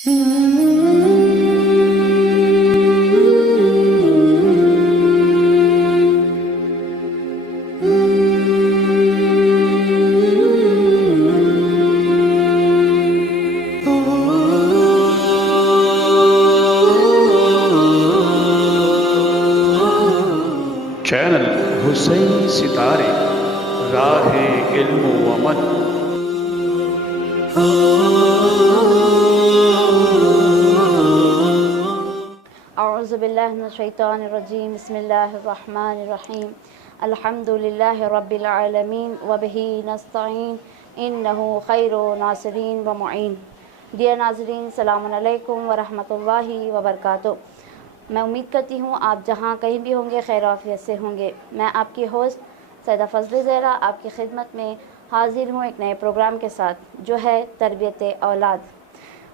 Channel حسین ستارے راہ علم و عمل۔ اعوذ باللہ من الشیطان الرجیم، بسم اللہ الرحمن الرحیم، الحمد للہ رب العالمین وبہ نستعین انہ خیر ناصرین و معین۔ ڈیئر ناظرین، السلام علیکم ورحمۃ اللہ وبرکاتہ۔ میں امید کرتی ہوں آپ جہاں کہیں بھی ہوں گے خیر و عافیت سے ہوں گے۔ میں آپ کی ہوسٹ سیدہ فضل زہرا آپ کی خدمت میں حاضر ہوں ایک نئے پروگرام کے ساتھ، جو ہے تربیت اولاد۔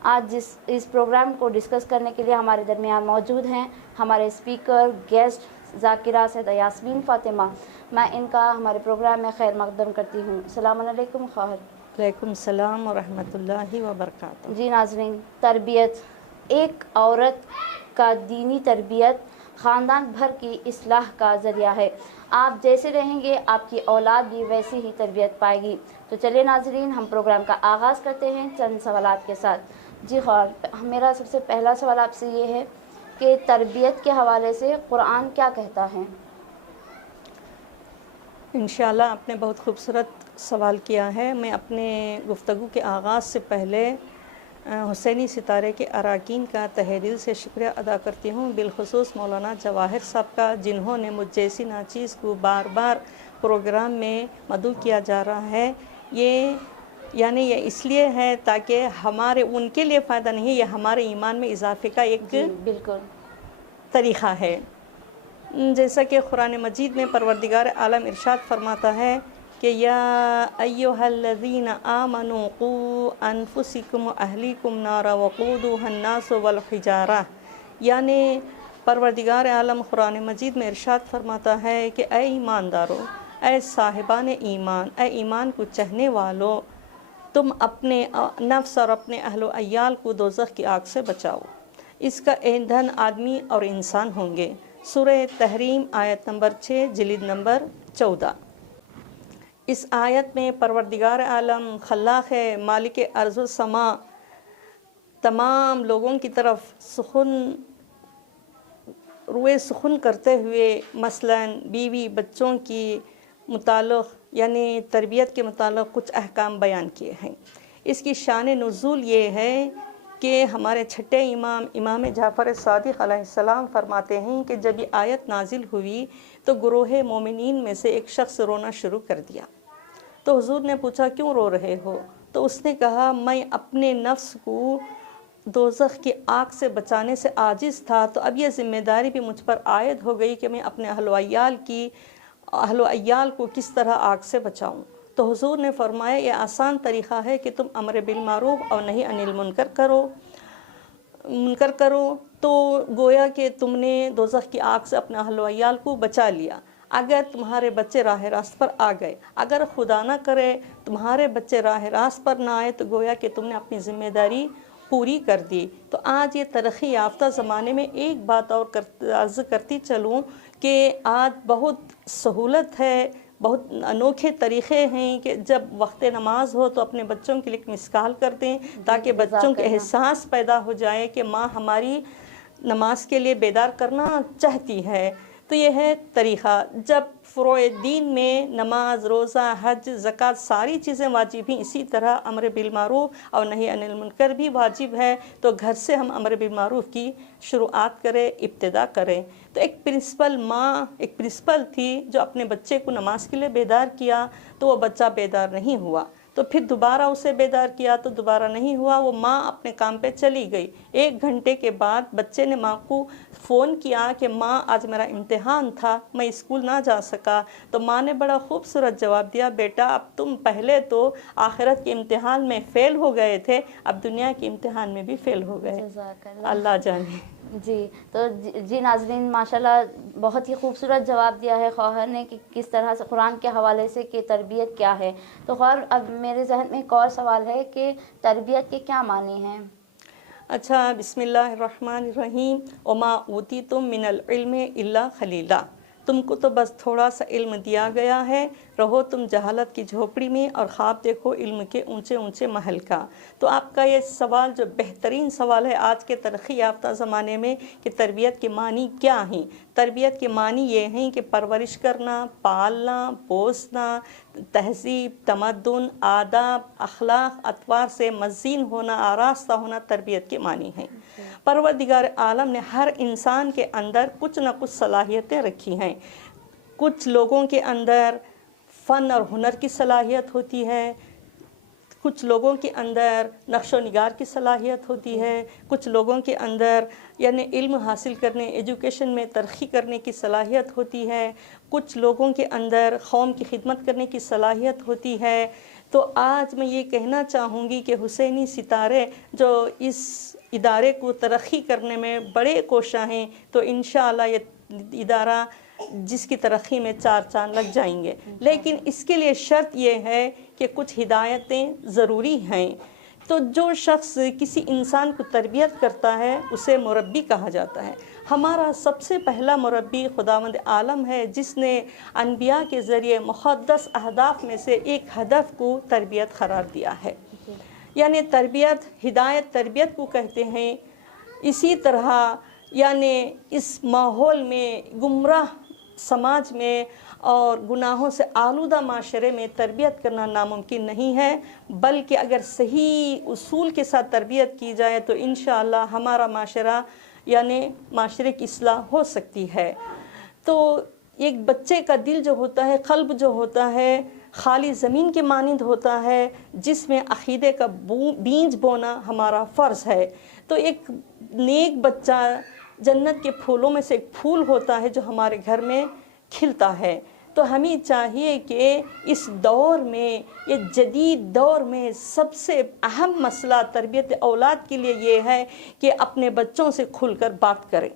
آج اس پروگرام کو ڈسکس کرنے کے لیے ہمارے درمیان موجود ہیں ہمارے اسپیکر گیسٹ ذاکرہ سیدہ یاسمین فاطمہ۔ میں ان کا ہمارے پروگرام میں خیر مقدم کرتی ہوں۔ السلام علیکم خواہر۔ وعلیکم السلام ورحمۃ اللہ وبرکاتہ۔ جی ناظرین، تربیت، ایک عورت کا دینی تربیت خاندان بھر کی اصلاح کا ذریعہ ہے۔ آپ جیسے رہیں گے آپ کی اولاد بھی ویسی ہی تربیت پائے گی۔ تو چلیے ناظرین، ہم پروگرام کا آغاز کرتے ہیں چند سوالات کے ساتھ۔ جی خواہ، میرا سب سے پہلا سوال آپ سے یہ ہے کہ تربیت کے حوالے سے قرآن کیا کہتا ہے؟ انشاءاللہ آپ نے بہت خوبصورت سوال کیا ہے۔ میں اپنے گفتگو کے آغاز سے پہلے حسینی ستارے کے اراکین کا تہہ دل سے شکریہ ادا کرتی ہوں، بالخصوص مولانا جواہر صاحب کا، جنہوں نے مجھ جیسی ناچیز کو بار بار پروگرام میں مدعو کیا جا رہا ہے۔ یہ اس لیے ہے تاکہ ان کے لیے فائدہ نہیں، یہ ہمارے ایمان میں اضافے کا ایک بالکل طریقہ ہے۔ جیسا کہ قرآن مجید میں پروردگار عالم ارشاد فرماتا ہے کہ یا ایھا الذین آمنوا قوا انفسکم واہلیکم نارا وقودھا الناس والحجارہ، یعنی پروردگار عالم قرآن مجید میں ارشاد فرماتا ہے کہ اے ایماندارو، اے صاحبان ایمان، اے ایمان کو چاہنے والو، تم اپنے نفس اور اپنے اہل و عیال کو دوزخ کی آگ سے بچاؤ۔ اس کا ایندھن آدمی اور انسان ہوں گے۔ سورہ تحریم آیت نمبر 6 جلد نمبر 14۔ اس آیت میں پروردگار عالم خلاق مالک ارض و سما تمام لوگوں کی طرف روئے سخن کرتے ہوئے مثلاً بیوی بچوں کی متعلق یعنی تربیت کے متعلق کچھ احکام بیان کیے ہیں۔ اس کی شان نزول یہ ہے کہ ہمارے چھٹے امام جعفر صادق علیہ السلام فرماتے ہیں کہ جب یہ آیت نازل ہوئی تو گروہ مومنین میں سے ایک شخص رونا شروع کر دیا۔ تو حضور نے پوچھا کیوں رو رہے ہو؟ تو اس نے کہا میں اپنے نفس کو دوزخ کی آگ سے بچانے سے عاجز تھا، تو اب یہ ذمہ داری بھی مجھ پر عائد ہو گئی کہ میں اپنے اہل و عیال کو کس طرح آگ سے بچاؤں۔ تو حضور نے فرمایا یہ آسان طریقہ ہے کہ تم امر بالمعروف اور نہی عن المنکر کرو، تو گویا کہ تم نے دوزخ کی آگ سے اپنے اہل و عیال کو بچا لیا۔ اگر تمہارے بچے راہ راست پر آ گئے، اگر خدا نہ کرے تمہارے بچے راہ راست پر نہ آئے، تو گویا کہ تم نے اپنی ذمہ داری پوری کر دی۔ تو آج یہ ترقی یافتہ زمانے میں ایک بات اور عرض کرتی چلوں کہ آج بہت سہولت ہے، بہت انوکھے طریقے ہیں کہ جب وقت نماز ہو تو اپنے بچوں کے لیے ایک مس کال کر دیں تاکہ بچوں کے احساس پیدا ہو جائے کہ ماں ہماری نماز کے لیے بیدار کرنا چاہتی ہے۔ تو یہ ہے طریقہ۔ جب فروع دین میں نماز، روزہ، حج، زکوٰۃ ساری چیزیں واجب ہیں، اسی طرح امر بالمعروف اور نہی عن المنکر بھی واجب ہے، تو گھر سے ہم امر بالمعروف کی شروعات کریں، ابتدا کریں۔ تو ایک پرنسپل تھی جو اپنے بچے کو نماز کے لیے بیدار کیا تو وہ بچہ بیدار نہیں ہوا، تو پھر دوبارہ اسے بیدار کیا تو دوبارہ نہیں ہوا، وہ ماں اپنے کام پہ چلی گئی۔ 1 گھنٹے کے بعد بچے نے ماں کو فون کیا کہ ماں آج میرا امتحان تھا، میں اسکول نہ جا سکا۔ تو ماں نے بڑا خوبصورت جواب دیا، بیٹا اب تم پہلے تو آخرت کے امتحان میں فیل ہو گئے تھے، اب دنیا کے امتحان میں بھی فیل ہو گئے۔ جزاک اللہ۔ اللہ جانے۔ جی تو جی ناظرین، ماشاءاللہ بہت ہی خوبصورت جواب دیا ہے خواہر نے کہ کس طرح سے قرآن کے حوالے سے کہ تربیت کیا ہے۔ تو خواہر اب میرے ذہن میں ایک اور سوال ہے کہ تربیت کے کیا معنی ہیں؟ अच्छा, बिस्मिल्लाहिर्रहमानिर्रहीम। वमा ऊतीतुम मिनल इल्मि इल्ला खलीला। तुमको तो बस थोड़ा सा इल्म दिया गया है, रहो तुम जहालत की झोपड़ी में और ख्वाब देखो इल्म के ऊंचे ऊंचे महल का। तो आपका ये सवाल जो बेहतरीन सवाल है आज के तरक्की याफ्ता ज़माने में कि तरबियत के मानी क्या हैं। तरबियत के मानी ये हैं कि परवरिश करना, पालना, पोसना, तहज़ीब, तमद्दुन, आदाब, अखलाक, अतवार से मज़ीन होना, आरास्ता होना तरबियत के मानी हैं। परवरदिगार आलम ने हर इंसान के अंदर कुछ न कुछ सलाहियतें रखी हैं। कुछ लोगों के अंदर फ़न और हुनर की सलाहियत होती है, कुछ लोगों के अंदर नक्श व निगार की सलाहियत होती है, कुछ लोगों के अंदर यानी इल्म हासिल करने, एजुकेशन में तरक्की करने की सलाहियत होती है, कुछ लोगों के अंदर कौम की खिदमत करने की सलाहियत होती है। तो आज मैं ये कहना चाहूँगी कि हुसैनी सितारे जो इस इदारे को तरक्की करने में बड़े कोशां हैं, तो इंशाअल्लाह ये इदारा जिसकी तरक्की में चार चांद लग जाएंगे। लेकिन इसके लिए शर्त ये है कि कुछ हिदायतें ज़रूरी हैं। तो जो शख्स किसी इंसान को तरबियत करता है उसे मुरब्बी कहा जाता है। हमारा सबसे पहला मुरब्बी खुदावंद आलम है, जिसने अनबिया के ज़रिए मुक़द्दस अहदाफ में से एक हदफ को तरबियत करार दिया है। यानी तरबियत, हिदायत तरबियत को कहते हैं। इसी तरह यानी इस माहौल में, गुमराह समाज में और गुनाहों से आलूदा माशरे में तरबियत करना नामुमकिन नहीं है, बल्कि अगर सही उसूल के साथ तरबियत की जाए तो इंशाअल्लाह हमारा माशरा यानी माशरे की इस्लाह हो सकती है। तो एक बच्चे का दिल जो होता है, क़ल्ब जो होता है, खाली ज़मीन के मानिंद होता है जिसमें अक़ीदे का बीज बोना हमारा फ़र्ज़ है। तो एक नेक बच्चा जन्नत के फूलों में से एक फूल होता है जो हमारे घर में खिलता है। तो हमें चाहिए कि इस दौर में, ये जदीद दौर में सबसे अहम मसला तरबियत औलाद के लिए ये है कि अपने बच्चों से खुलकर बात करें।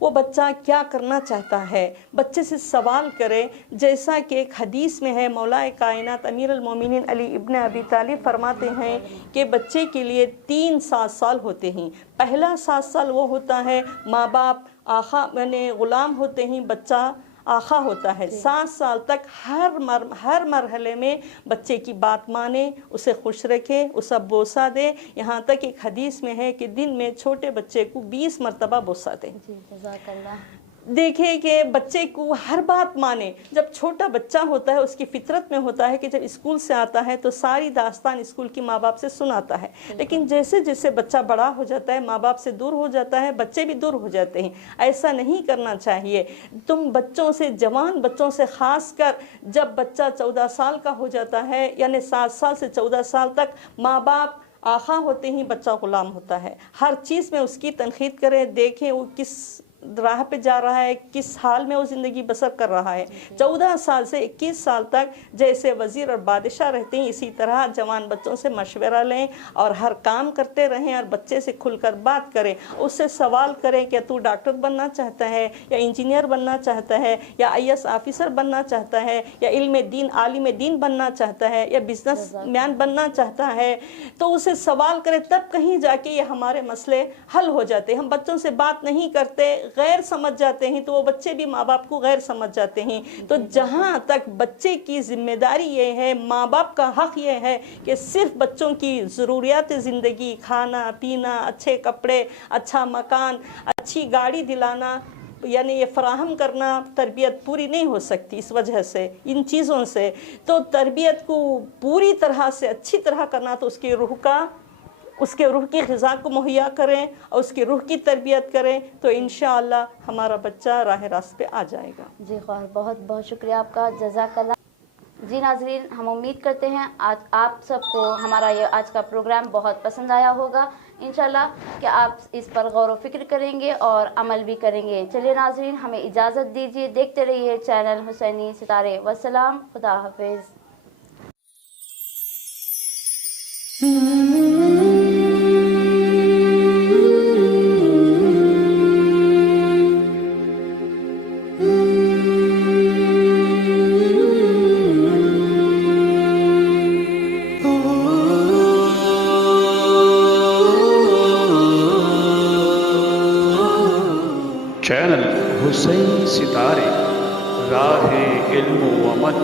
वो बच्चा क्या करना चाहता है, बच्चे से सवाल करे। जैसा कि एक हदीस में है, मौलाए कायनात अमीर अल-मोमिनीन अली इब्न अबी तालिब फरमाते हैं कि बच्चे के लिए 3 7 साल होते हैं। पहला 7 साल वो होता है माँ बाप आखा यानी ग़ुलाम होते हैं, बच्चा आखा होता है। 7 साल तक हर मरहले में बच्चे की बात माने, उसे खुश रखे, उसे बोसा दे। यहाँ तक एक हदीस में है कि दिन में छोटे बच्चे को 20 मरतबा बोसा दे। देखें कि बच्चे को हर बात माने। जब छोटा बच्चा होता है उसकी फितरत में होता है कि जब स्कूल से आता है तो सारी दास्तान स्कूल की माँ बाप से सुनाता है। लेकिन जैसे जैसे बच्चा बड़ा हो जाता है, माँ बाप से दूर हो जाता है, बच्चे भी दूर हो जाते हैं। ऐसा नहीं करना चाहिए। तुम बच्चों से, जवान बच्चों से ख़ास कर जब बच्चा 14 साल का हो जाता है, यानी 7 साल से 14 साल तक माँ बाप आखा होते ही बच्चा ग़ुलाम होता है। हर चीज़ में उसकी तनक़ीद करें, देखें वो किस राह पे जा रहा है, किस हाल में वो ज़िंदगी बसर कर रहा है। 14 साल से 21 साल तक जैसे वज़ीर और बादशाह रहते हैं, इसी तरह जवान बच्चों से मशवरा लें और हर काम करते रहें और बच्चे से खुलकर बात करें। उससे सवाल करें कि तू डॉक्टर बनना चाहता है या इंजीनियर बनना चाहता है या IAS ऑफिसर बनना चाहता है या इल्म दीन, आलिम दीन बनना चाहता है या बिजनेस मैन बनना चाहता है। तो उसे सवाल करें, तब कहीं जाके ये हमारे मसले हल हो जाते हैं। हम बच्चों से बात नहीं करते, गैर समझ जाते हैं, तो वो बच्चे भी माँ बाप को गैर समझ जाते हैं। तो जहाँ तक बच्चे की जिम्मेदारी ये है, माँ बाप का हक़ ये है कि सिर्फ बच्चों की ज़रूरियात ज़िंदगी, खाना पीना, अच्छे कपड़े, अच्छा मकान, अच्छी गाड़ी दिलाना, यानी ये फ़राहम करना, तरबियत पूरी नहीं हो सकती इस वजह से, इन चीज़ों से। तो तरबियत को पूरी तरह से अच्छी तरह करना तो उसके रूह की ग़िज़ा को मुहैया करें और उसकी रूह की तरबियत करें, तो इंशाअल्लाह हमारा बच्चा राह रास्त पे आ जाएगा। जी खैर, बहुत बहुत शुक्रिया आपका, जज़ाकल्लाह। जी नाज़रीन, हम उम्मीद करते हैं आज आप सबको हमारा ये आज का प्रोग्राम बहुत पसंद आया होगा। इंशाअल्लाह कि आप इस पर गौर व फिक्र करेंगे और अमल भी करेंगे। चलिए नाज़रीन, हमें इजाज़त दीजिए, देखते रहिए चैनल हुसैनी सितारे। वस्सलाम, खुदा हाफिज़। Oh چینل حسین ستارے راہ علم و عمل